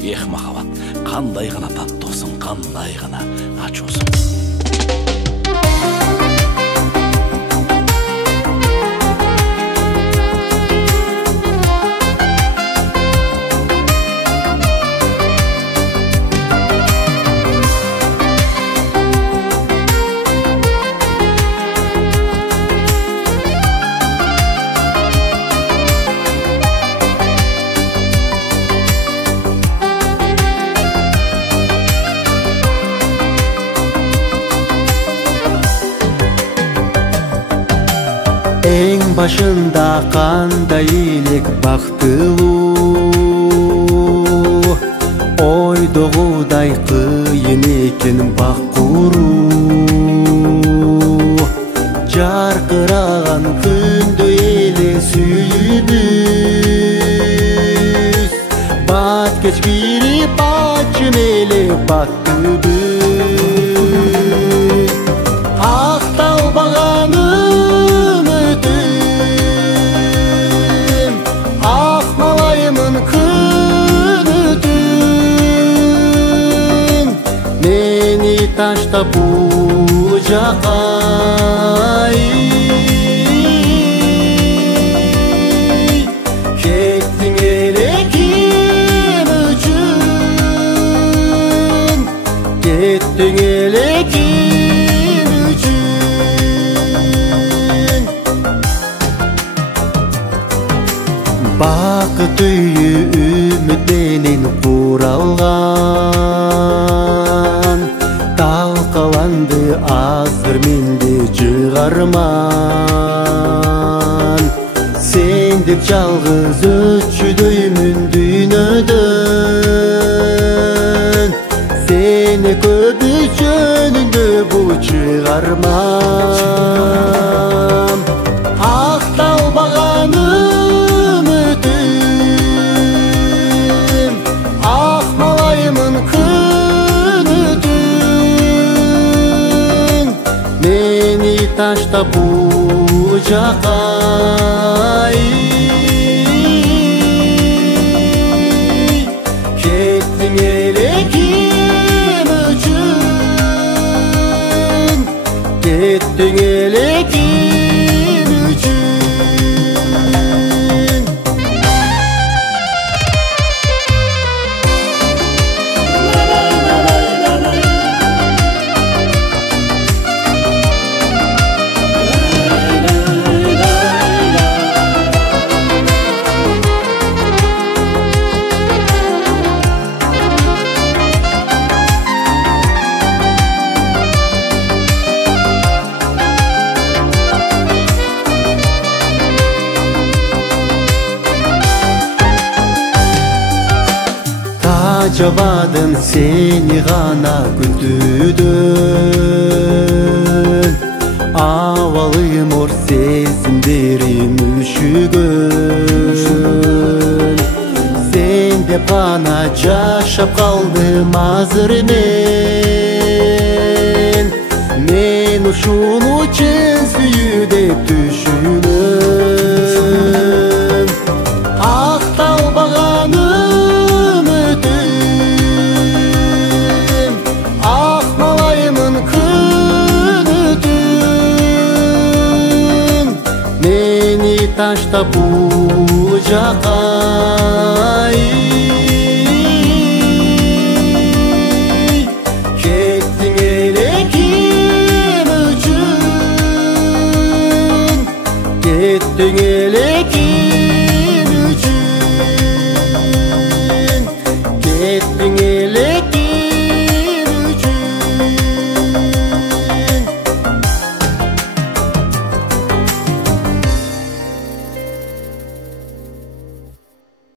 Эх махаббат, қандай ғана таттысың, қандай ғана ачусың. Ең башында қандай елек бақтылу, ойдағудай қиын екен бақ құру. Жарқыраған күнді еле сүйбіз, бат кеш кирип ачым еле бақты біз. Ақталбаған таштап бұл жаққа кеттің еле кім үшін, кеттің еле кім үшін. Бақыт үйі үмітменен құралған, талқаланды азыр менде жығарман. Сен деп жалғыз өтшүдөймүн дүйнөдөн, сени көбү жөнүндө бул чыгармам. Акталбаган үмүтүм, ак малаймын мени таштап бул жакка кеттиң эле ким үчүн, кеттиң эле ким үчүн. Жабадым сени ғана күтүүдөн, абалым ор сезимдерим үшүгөн. Сен деп ғана жашап калдым азыр мен ушуну чын сүйүү деп түшүнөм. Акталбаган таштап бул жакка кеттиң эле ким үчүн, кеттиң эле ким үчүн, кеттиң